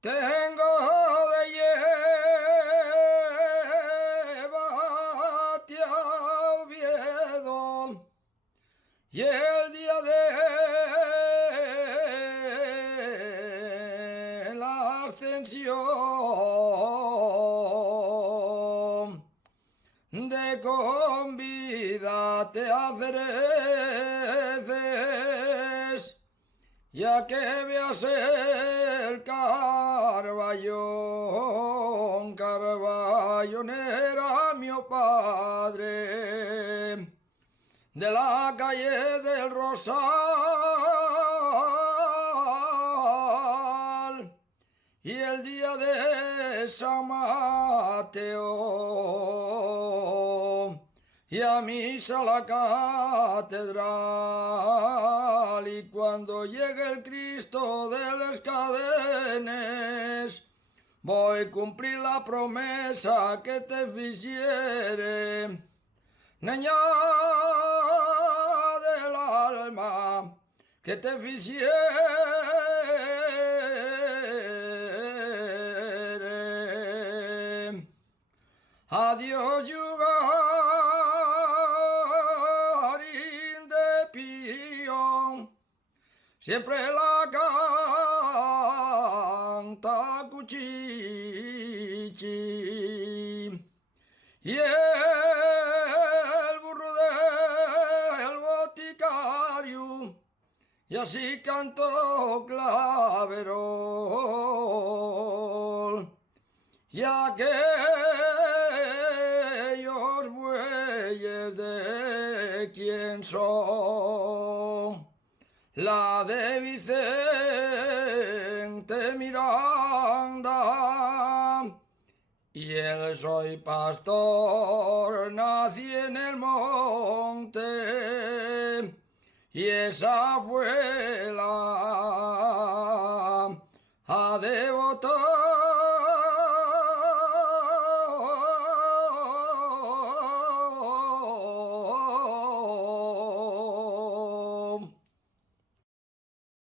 Tengo de llevarte a Oviedo y el día de la ascensión de convida te adereces ya que veas el Carballón, Carballón era mi padre, de la calle del Rosal, y el día de San Mateo, y a misa a la catedral, y cuando llegue el Cristo de las cadenas, voy a cumplir la promesa que te hiciere, niña del alma, que te hiciere. Adiós, Yugarín de Pío, siempre la canta Cuchichi. Y el burro del boticario, y así cantó Claverol. Y aquellos bueyes de quién son, la de Vicente Miranda, y él soy pastor, nací en el monte, y esa fue la a devotar